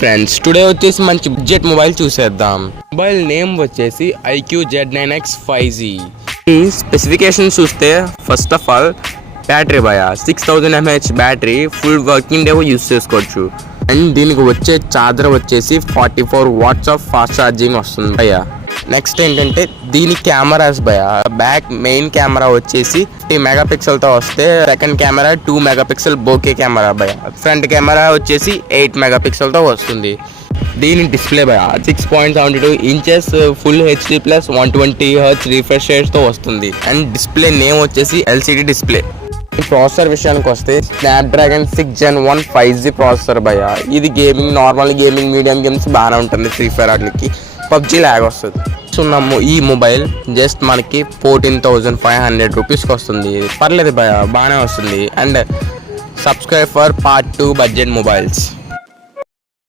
Friends today వచ్చేసి మంచి budget mobile చూసేద్దాం. మొబైల్ నేమ్ వచ్చేసి IQ Z9X 5G. ఈ స్పెసిఫికేషన్ చూస్తే ఫస్ట్ ఆఫ్ ఆల్ బ్యాటరీ భయ 6000 mAh battery full working day use చేసుకోవచ్చు. అండ్ దీనికి వచ్చే ఛార్జర్ వచ్చేసి 44 watts ఆఫ్ ఫాస్ట్ ఛార్జింగ్ వస్తుంది భయ. నెక్స్ట్ ఏంటంటే దీని కెమెరాస్ భయ, బ్యాక్ మెయిన్ కెమెరా వచ్చేసి 50 మెగాపిక్సెల్తో వస్తే second camera 2 megapixel bokeh camera భయ, ఫ్రంట్ కెమెరా వచ్చేసి 8 మెగాపిక్సెల్తో వస్తుంది. దీని డిస్ప్లే భయ 6.72 inches full HD plus 120 Hz refresh రేట్తో వస్తుంది. అండ్ డిస్ప్లే నేమ్ వచ్చేసి LCD డిస్ప్లే. ప్రాసెసర్ విషయానికి వస్తే స్నాప్డ్రాగన్ 6 Gen 1 5G ప్రాసెసర్ భయ. ఇది gaming, normal gaming, medium games బాగానే ఉంటుంది. ఫ్రీ ఫైర్ వాటికి PUBG లాగ్ వస్తుంది. ఉన్నాము ఈ మొబైల్ జస్ట్ మనకి 14,500 రూపీస్కి వస్తుంది. పర్లేదు భయ, బాగానే వస్తుంది. And subscribe for part 2 budget mobiles.